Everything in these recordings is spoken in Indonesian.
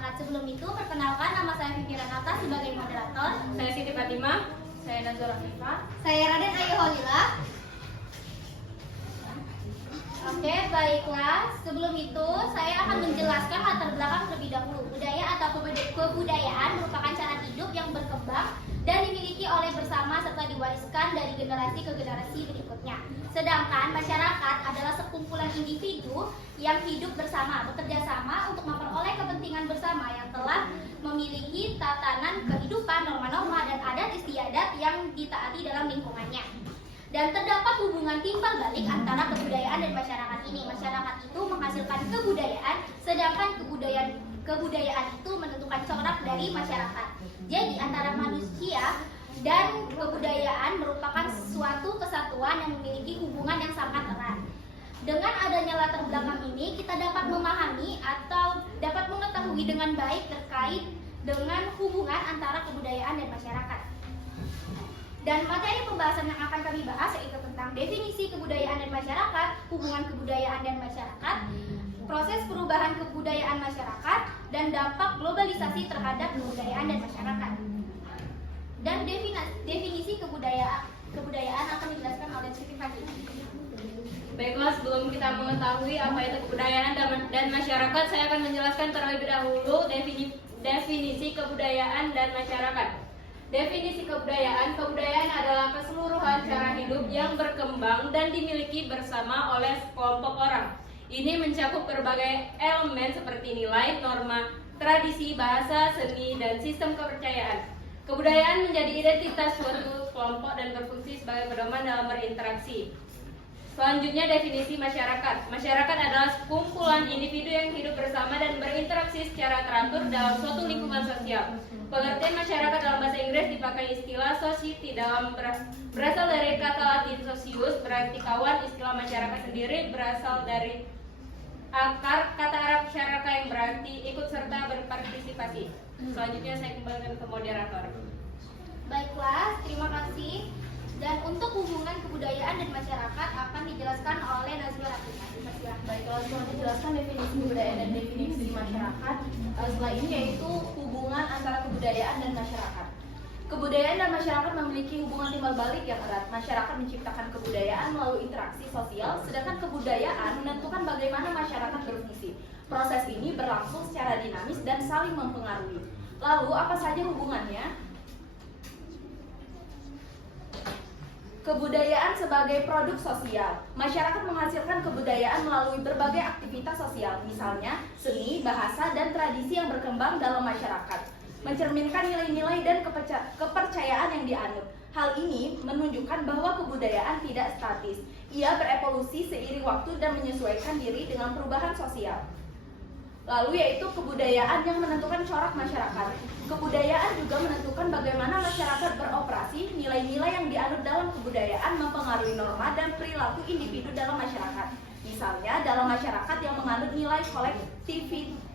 masyarakat. Sebelum itu, perkenalkan nama saya Vivi Renata sebagai moderator. Saya Siti Fatimah. Saya Nazura Fifa. Saya Raden Ayu Holila. Oke, baiklah. Sebelum itu, saya akan menjelaskan latar belakang terlebih dahulu. Budaya atau kebudayaan merupakan cara hidup yang berkembang dan dimiliki oleh bersama serta diwariskan dari generasi ke generasi berikutnya. Sedangkan masyarakat adalah sekumpulan individu yang hidup bersama, bekerja sama untuk memperoleh kepentingan bersama yang telah memiliki tatanan kehidupan, norma-norma, dan adat istiadat yang ditaati dalam lingkungannya. Dan terdapat hubungan timbal balik antara kebudayaan dan masyarakat ini. Masyarakat itu menghasilkan kebudayaan, sedangkan kebudayaan itu menentukan corak dari masyarakat. Jadi antara manusia dan kebudayaan merupakan suatu kesatuan yang memiliki hubungan yang sangat erat. Dengan adanya latar belakang ini, kita dapat memahami atau dapat mengetahui dengan baik terkait dengan hubungan antara kebudayaan dan masyarakat. Dan materi pembahasan yang akan kami bahas yaitu tentang definisi kebudayaan dan masyarakat, hubungan kebudayaan dan masyarakat, proses perubahan kebudayaan masyarakat, dan dampak globalisasi terhadap kebudayaan dan masyarakat. Dan definisi kebudayaan akan dijelaskan oleh Siti Fatimah. Baiklah, sebelum kita mengetahui apa itu kebudayaan dan masyarakat, saya akan menjelaskan terlebih dahulu definisi kebudayaan dan masyarakat. Definisi kebudayaan adalah keseluruhan cara hidup yang berkembang dan dimiliki bersama oleh sekelompok orang. Ini mencakup berbagai elemen seperti nilai, norma, tradisi, bahasa, seni, dan sistem kepercayaan. Kebudayaan menjadi identitas suatu kelompok dan berfungsi sebagai pedoman dalam berinteraksi. Selanjutnya, definisi masyarakat. Masyarakat adalah kumpulan individu yang hidup bersama dan berinteraksi secara teratur dalam suatu lingkungan sosial. Pengertian masyarakat dalam bahasa Inggris dipakai istilah society berasal dari kata Latin socius, berarti kawan. Istilah masyarakat sendiri berasal dari akar kata Arab syaraka yang berarti ikut serta berpartisipasi. Selanjutnya saya kembalikan ke moderator. Baiklah, terima kasih. Dan untuk hubungan kebudayaan dan masyarakat akan dijelaskan oleh Nazura Fifa. Baiklah, setelah dijelaskan definisi kebudayaan dan definisi masyarakat, setelah ini yaitu hubungan antara kebudayaan dan masyarakat. Kebudayaan dan masyarakat memiliki hubungan timbal balik yang erat. Masyarakat menciptakan kebudayaan melalui interaksi sosial, sedangkan kebudayaan menentukan bagaimana masyarakat berfungsi. Proses ini berlangsung secara dinamis dan saling mempengaruhi. Lalu, apa saja hubungannya? Kebudayaan sebagai produk sosial. Masyarakat menghasilkan kebudayaan melalui berbagai aktivitas sosial, misalnya seni, bahasa, dan tradisi yang berkembang dalam masyarakat, mencerminkan nilai-nilai dan kepercayaan yang dianut. Hal ini menunjukkan bahwa kebudayaan tidak statis. Ia berevolusi seiring waktu dan menyesuaikan diri dengan perubahan sosial. Lalu yaitu kebudayaan yang menentukan corak masyarakat. Kebudayaan juga menentukan bagaimana masyarakat beroperasi. Nilai-nilai yang dianut dalam kebudayaan mempengaruhi norma dan perilaku individu dalam masyarakat. Misalnya dalam masyarakat yang menganut nilai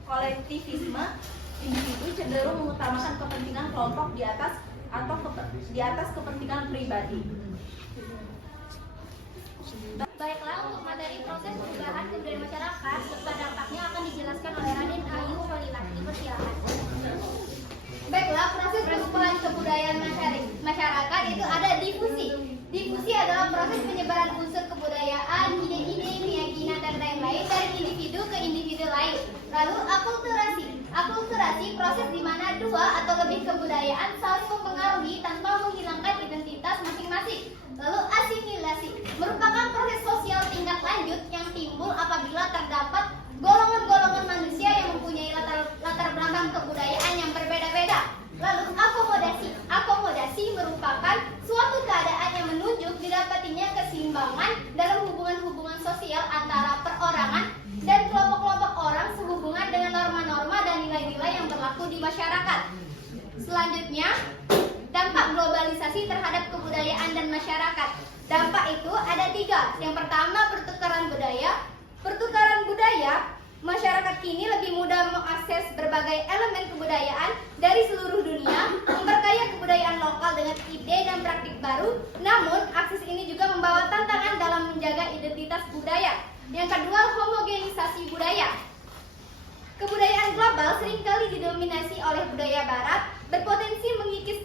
kolektivisme, individu cenderung mengutamakan kepentingan kelompok di atas kepentingan pribadi. Baiklah, untuk materi proses perubahan kebudayaan masyarakat serta dampaknya akan dijelaskan oleh Raden Ayu Holila. Dipersilakan. Baiklah, proses perubahan kebudayaan masyarakat itu ada difusi. Difusi adalah proses penyebaran unsur kebudayaan, ide-ide, keyakinan, dan lain-lain dari individu ke individu lain. Lalu akulturasi. Akulturasi proses di mana dua atau lebih kebudayaan saling mempengaruhi tanpa menghilangkan identitas masing-masing. Lalu asimilasi merupakan proses sosial tingkat lanjut yang timbul apabila terdapat golongan-golongan manusia yang mempunyai latar belakang kebudayaan yang berbeda-beda. Lalu akomodasi. Akomodasi merupakan suatu keadaan yang menunjuk didapatinya keseimbangan dalam hubungan-hubungan sosial antara perorangan dan kelompok-kelompok orang sehubungan dengan norma-norma dan nilai-nilai yang berlaku di masyarakat. Selanjutnya, dampak globalisasi terhadap kebudayaan dan masyarakat. Dampak itu ada 3. Yang pertama, pertukaran budaya. Pertukaran budaya, masyarakat kini lebih mudah mengakses berbagai elemen kebudayaan dari seluruh dunia, memperkaya kebudayaan lokal dengan ide dan praktik baru. Namun, akses ini juga membawa tantangan dalam menjaga identitas budaya. Yang kedua, homogenisasi budaya. Kebudayaan global seringkali didominasi oleh budaya barat, berpotensi mengikis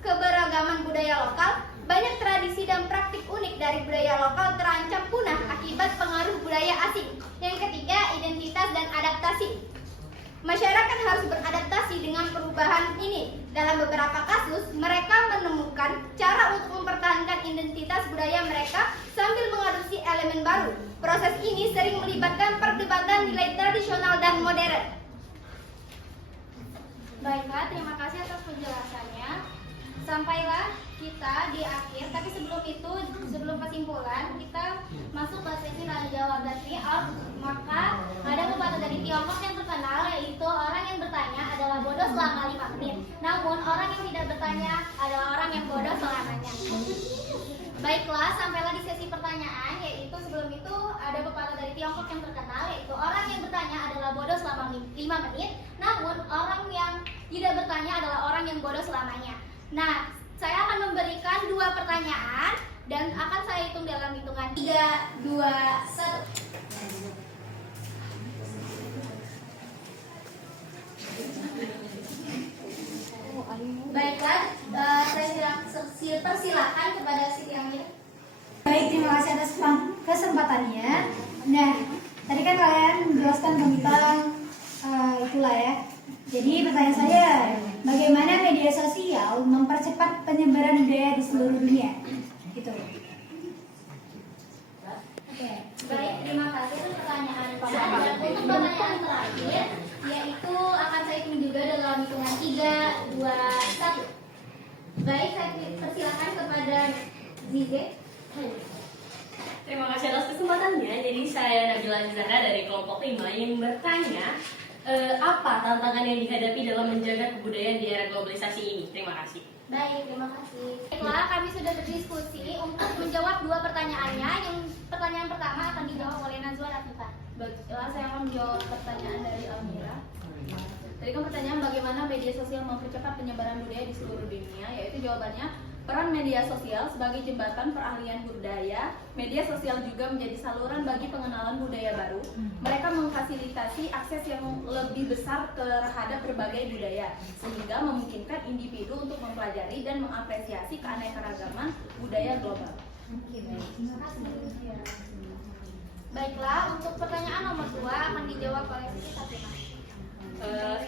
keberagaman budaya lokal. Banyak tradisi dan praktik unik dari budaya lokal terancam punah akibat pengaruh budaya asing. Yang ketiga, identitas dan adaptasi. Masyarakat harus beradaptasi dengan perubahan ini. Dalam beberapa kasus, mereka menemukan cara untuk mempertahankan identitas budaya mereka sambil mengadopsi elemen baru. Proses ini sering melibatkan perdebatan nilai tradisional dan modern. Baiklah, terima kasih atas penjelasannya. Sampailah kita di akhir, tapi sebelum itu, sebelum kesimpulan, kita masuk ke sesi tanya jawab dan out. Maka ada pepatah dari Tiongkok yang terkenal, yaitu orang yang bertanya adalah bodoh selama 5 menit. Namun orang yang tidak bertanya adalah orang yang bodoh selamanya. Baiklah, sampailah di sesi pertanyaan, yaitu sebelum itu ada pepatah dari Tiongkok yang terkenal, yaitu orang yang bertanya adalah bodoh selama 5 menit. Namun orang yang tidak bertanya adalah orang yang bodoh selamanya. Nah, saya akan memberikan 2 pertanyaan dan akan saya hitung dalam hitungan 3, 2, 1. Baiklah, saya persilakan kepada Siti Amir. Baik, terima kasih atas kesempatannya. Nah, tadi kan kalian menjelaskan tentang itulah ya. Jadi pertanyaan saya, bagaimana media sosial mempercepat penyebaran budaya di seluruh dunia? Gitu. Oke, baik, terima kasih atas pertanyaan Pak. Dan untuk pertanyaan terakhir, yaitu akan saya hitung juga dalam hitungan 3, 2, 1. Baik, saya persilakan kepada Zize. Terima kasih atas kesempatannya. Jadi saya Nabila Azhara dari kelompok 5 yang bertanya apa tantangan yang dihadapi dalam menjaga kebudayaan di era globalisasi ini. Terima kasih. Baik, terima kasih. Baiklah, kami sudah berdiskusi untuk menjawab 2 pertanyaannya. Yang pertanyaan pertama akan dijawab oleh Najwa Rafifah. Baiklah, saya akan menjawab pertanyaan dari Almira. Tadi kan pertanyaan bagaimana media sosial mempercepat penyebaran budaya di seluruh dunia, yaitu jawabannya peran media sosial sebagai jembatan peralihan budaya. Media sosial juga menjadi saluran bagi pengenalan budaya baru. Mereka memfasilitasi akses yang lebih besar terhadap berbagai budaya, sehingga memungkinkan individu untuk mempelajari dan mengapresiasi keanekaragaman budaya global. Terima kasih. Baiklah, untuk pertanyaan nomor 2 akan dijawab oleh Siti Sabrina.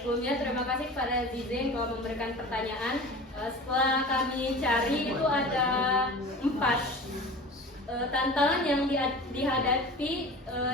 Sebelumnya terima kasih kepada Zize yang telah memberikan pertanyaan. Setelah kami cari itu ada 4 tantangan yang dihadapi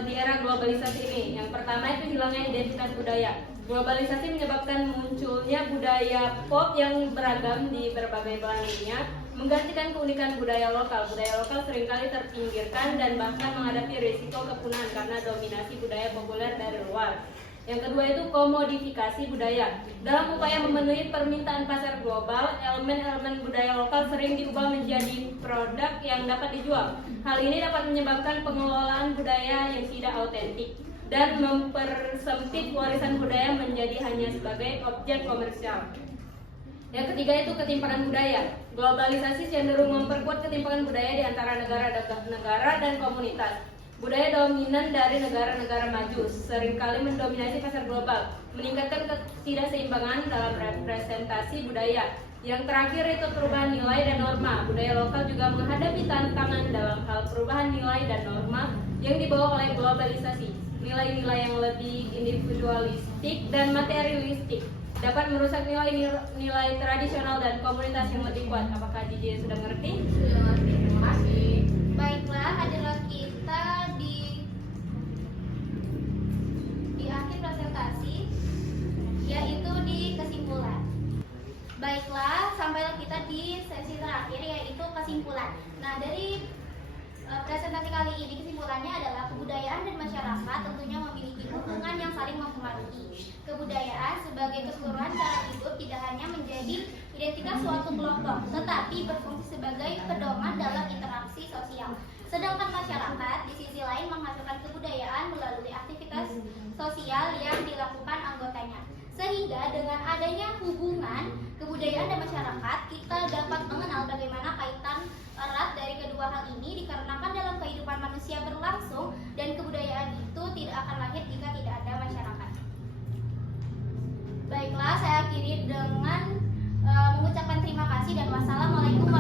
di era globalisasi ini. Yang pertama itu hilangnya identitas budaya. Globalisasi menyebabkan munculnya budaya pop yang beragam di berbagai belahan dunia, menggantikan keunikan budaya lokal. Budaya lokal seringkali terpinggirkan dan bahkan menghadapi risiko kepunahan karena dominasi budaya populer dari luar. Yang kedua itu komodifikasi budaya. Dalam upaya memenuhi permintaan pasar global, elemen-elemen budaya lokal sering diubah menjadi produk yang dapat dijual. Hal ini dapat menyebabkan pengelolaan budaya yang tidak autentik dan mempersempit warisan budaya menjadi hanya sebagai objek komersial. Yang ketiga itu ketimpangan budaya. Globalisasi cenderung memperkuat ketimpangan budaya di antara negara dan komunitas. Budaya dominan dari negara-negara maju seringkali mendominasi pasar global, meningkatkan ketidakseimbangan dalam representasi budaya. Yang terakhir itu perubahan nilai dan norma. Budaya lokal juga menghadapi tantangan dalam hal perubahan nilai dan norma yang dibawa oleh globalisasi. Nilai-nilai yang lebih individualistik dan materialistik dapat merusak nilai-nilai tradisional dan komunitas yang lebih kuat. Apakah DJ sudah mengerti? Sudah mengerti. Terima kasih. Baiklah, adalah kita di akhir presentasi, yaitu di kesimpulan. Baiklah, sampailah kita di sesi terakhir, yaitu kesimpulan. Nah, dari presentasi kali ini kesimpulannya adalah kebudayaan dan masyarakat tentunya memiliki hubungan yang saling mempengaruhi. Kebudayaan sebagai keseluruhan cara hidup tidak hanya menjadi identitas suatu kelompok, tetapi berfungsi sebagai pedoman dalam interaksi sosial. Sedangkan masyarakat di sisi lain menghasilkan kebudayaan melalui aktivitas sosial yang dilakukan anggotanya. Sehingga dengan adanya hubungan kebudayaan dan masyarakat, kita dapat mengenal bagaimana kaitan erat dari kedua hal ini dikarenakan dalam kehidupan manusia berlangsung dan kebudayaan itu tidak akan lahir jika tidak ada masyarakat. Baiklah, saya akhiri dengan mengucapkan terima kasih dan wassalamualaikum